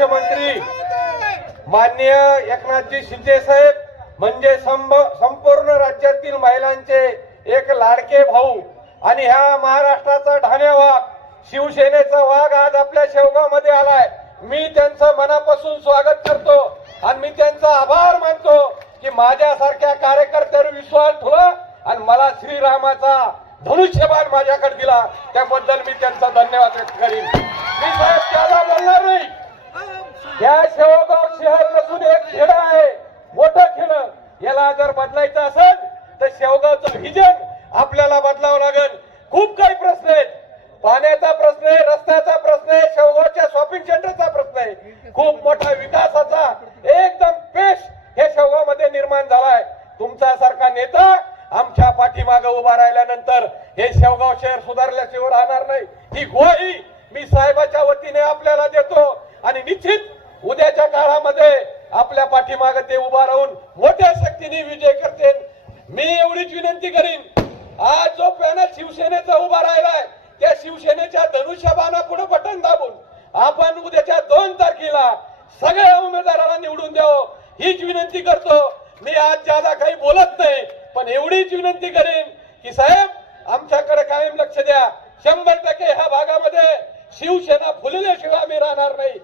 मुख्यमंत्री माननीय एकनाथजी शिंदे साहेब म्हणजे संभ- संपूर्ण राज्यातील महिलांचे एक लाडके भाऊ आणि ह्या महाराष्ट्राचा ढाण्यावाग शिवसेनेचा वाघ आज आपल्या शेवगावमध्ये आलाय. मी त्यांचं मनापासून स्वागत करतो आणि मी त्यांचा आभार मानतो की माझ्यासारख्या कार्यकर्त्यावर विश्वास ठेवला आणि मला श्रीरामाचा धनुष्यबाण माझ्याकडे दिला. त्याबद्दल मी त्यांचा धन्यवाद व्यक्त करीन. खेड जर बदलायचं असेल तर शेवगावचं व्हिजन आपल्याला बदलावं लागेल. खूप काही प्रश्न आहेत. पाण्याचा प्रश्न आहे रस्त्याचा प्रश्न आहे शेवगावच्या शॉपिंग सेंटरचा प्रश्न आहे. खूप मोठा विकासाचा एकदम पेश हे शेवगावमध्ये निर्माण झालाय. तुमचा सारखा नेता आमच्या पाठीमागे उभा राहिल्यानंतर हे शेवगाव शहर सुधारल्याशिवाय राहणार नाही. ही ग्वाही मी साहेबाच्या वतीने आपल्याला देतो. आणि निश्चित उद्याच्या काळामध्ये आपल्या पाठीमागे ते उभा राहून मोठ्या शक्तीने विजय करते. मी एवढीच विनंती करीन आज जो पॅनल शिवसेनेचा उभा राहिलाय त्या शिवसेनेच्या धनुष्यबाना पुढे बटन दाबून आपण उद्याच्या दोन तारखेला सगळ्या उमेदवाराला निवडून द्यावं हीच विनंती करतो. मी आज ज्यादा काही बोलत नाही पण एवढीच विनंती करेन की साहेब आमच्याकडे कायम लक्ष द्या. शंभर टक्के ह्या भागामध्ये शिवसेना फुलल्याशिवाय आम्ही राहणार नाही.